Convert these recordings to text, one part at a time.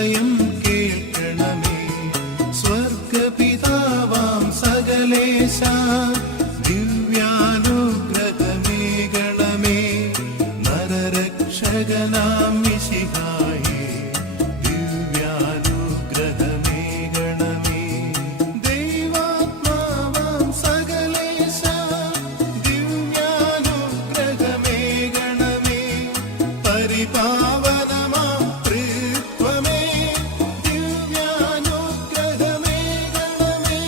ഹൃദയം കേൾക്കണമേ. സ്വർഗപിതാവാം സകലേശ ദിവ്യാനുഗ്രഹമേകണമേ. നരരക്ഷകനാം മിശിഹായേ ദിവ്യാനുഗ്രഹമേകണമേ. ദൈവാത്മാവാം സകലേശ ദിവ്യാനുഗ്രഹമേകണമേ. പരിപാവനമാം ത്രിത്വമേ ദിവ്യാനുഗ്രഹമേകണമേ.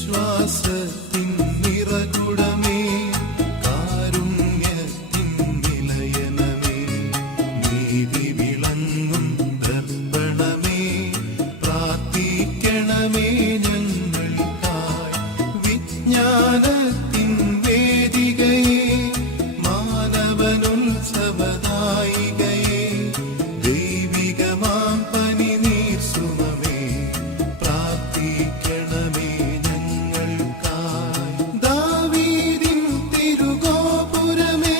വിശ്വാസത്തിൻ നിറകുടമേ കാരുണ്യത്തിൻ നിലയനമേ. നീതി വിളങ്ങും ദർപ്പണമേ പ്രാർത്ഥിക്കണമേ ഞങ്ങൾക്കായി. വിജ്ഞാനത്തിൻ വേദികയെ മാനവനുത്സവദായികയെ ദൈവികമാം പനിനീർ സുമമേ പ്രാർത്ഥിക്കണമേ. ദാവീദിൻ തിരുഗോപുരമേ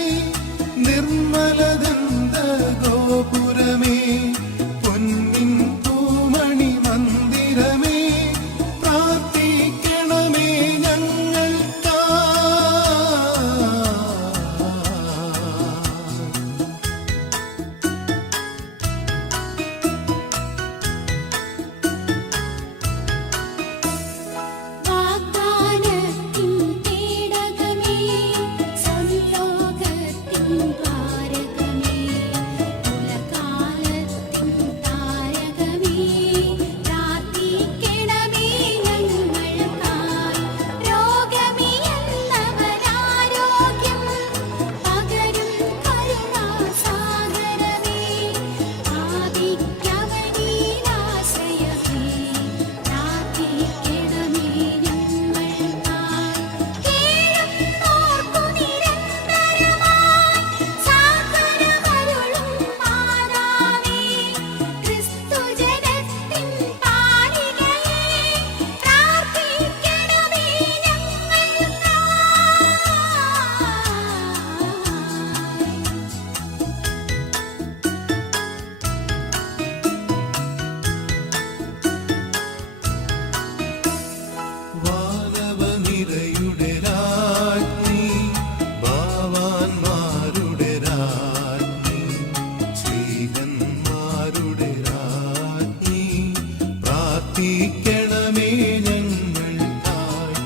നിർമ്മലദന്ത ഗോപുരമേ. പൊന്നിൻ പൂമണി മന്ദിരമേ പ്രാർത്ഥിക്കണമേ വാനവനിരയുടെ രാജ്ഞി ഭാവാന്മാരുടെ രാജ്ഞി ശ്രീകന്മാരുടെ രാജ്ഞി പ്രാർത്ഥിക്കണമേ ഞങ്ങൾക്കായി.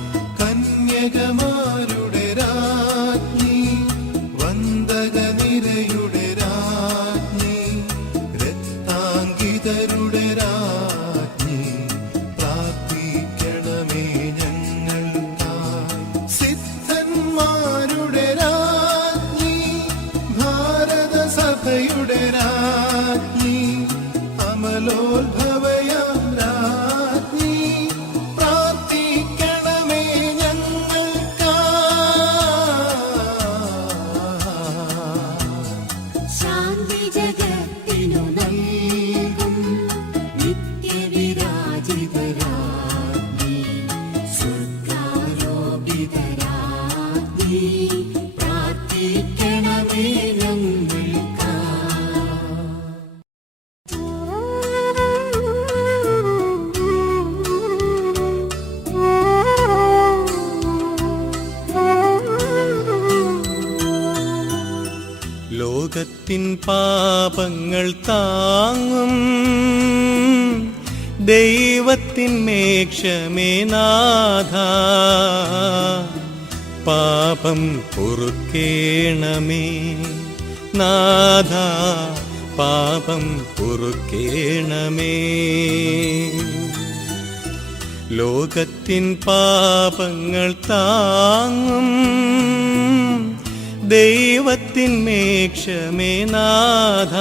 കന്യകമാരുടെ രാജ്ഞി വന്ദകനിരയുടെ രാജ്ഞി രക്താങ്കിതരുടെ രാജ്ഞി പ്രാർത്ഥിക്കണമേ ഞങ്ങൾക്കായി. സിദ്ധന്മാരുടെ രാജ്ഞി ഭാരതസഭയുടെ രാജ്ഞി അമലോത്ഭവയാം രാജ്ഞി പ്രാർത്ഥിക്കണമേ ഞങ്ങൾക്കായി. ശാന്തി ജഗത്തിനു നൽകും നിത്യവിരാജിതരാജ്ഞി സ്വർഗാരോപിതരാജ്ഞി പ്രാർത്ഥിക്കണമേ ഞങ്ങൾക്കായി. ലോകത്തിൻ പാപങ്ങൾ താങ്ങും ദൈവത്തിൻ മേക്ഷമേ നാഥ, പാപം പൊറുക്കേണമേ നാഥ, പാപം പൊറുക്കേണമേ. ലോകത്തിൻ പാപങ്ങൾ താങ്ങും ദൈവത്തിൻ മേക്ഷമേ നാഥ,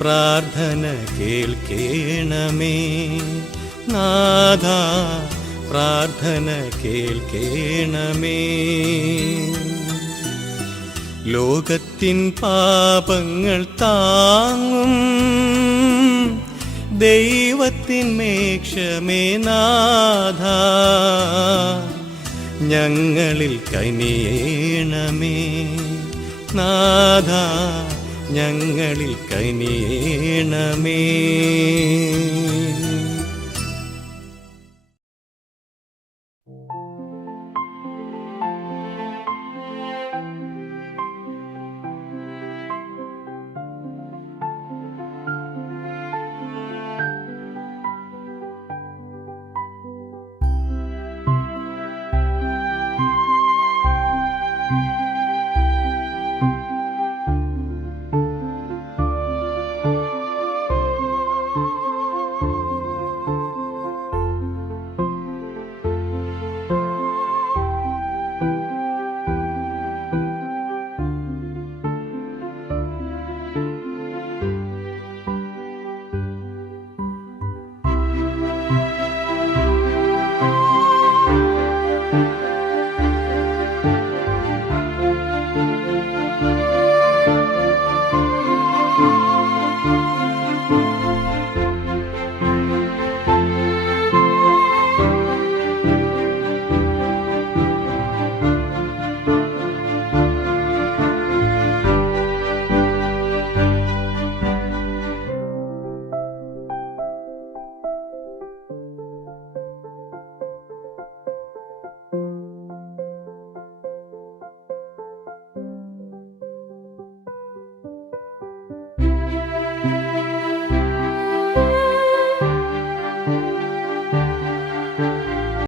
പ്രാർത്ഥന കേൾക്കേണമേ നാഥ, പ്രാർത്ഥന കേൾക്കേണമേ. ലോകത്തിൻ പാപങ്ങൾ താങ്ങും ദൈവത്തിൻ മേക്ഷമേ നാഥ, ഞങ്ങളിൽ കനിയേണമേ നാഥ, ഞങ്ങളിൽ കനിയേണമേ.